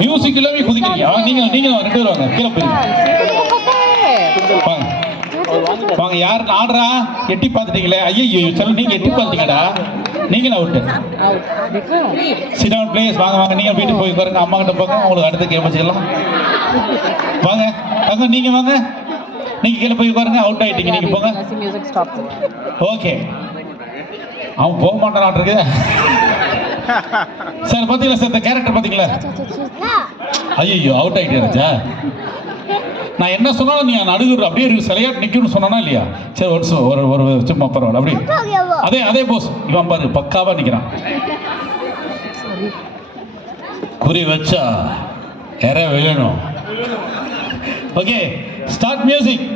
Music இல்லாம குதிக்கிறீங்க. நீங்க நீங்க 2 பேர் வாங்க, கீழே போயிருங்க. வாங்க வாங்க. யார் ஆடுறா? எட்டி பார்த்துட்டீங்களே. ஐயோ சொல்ல, நீங்க எட்டி பார்த்துட்டீங்கடா. நீங்களும் அவுட்டு. Sit down please. வாங்க வாங்க, நீங்க வீட்டுக்கு போய் உட்காருங்க. அம்மா கிட்ட போங்க, உங்களுக்கு அடுத்த கேம் வச்சுக்கலாம். வாங்க வாங்க, நீங்க வாங்க, நீங்க கீழே போய் உட்காருங்க. அவுட் ஆயிட்டீங்க, நீங்க போங்க. ஓகே, அவன் போக மாட்டான். சார் பாத்தீங்களா சார், இந்த கேரக்டர் பாத்தீங்களா? ஐயோ அவுட் ஆயிட்டே இருந்துச்சா? நான் என்ன சொன்னாலும் நீ நடுகுற அப்படியே சிலையாட்டு நிக்கணும்னு சொன்னா இல்லையா? சரி ஒரு ஒரு சும்மா பரவாயில்ல. அப்படி அதே போஸ். இவன் பாரு பக்காவா நிக்கிறான். குறி வச்சா எற விழணும். Okay, start music.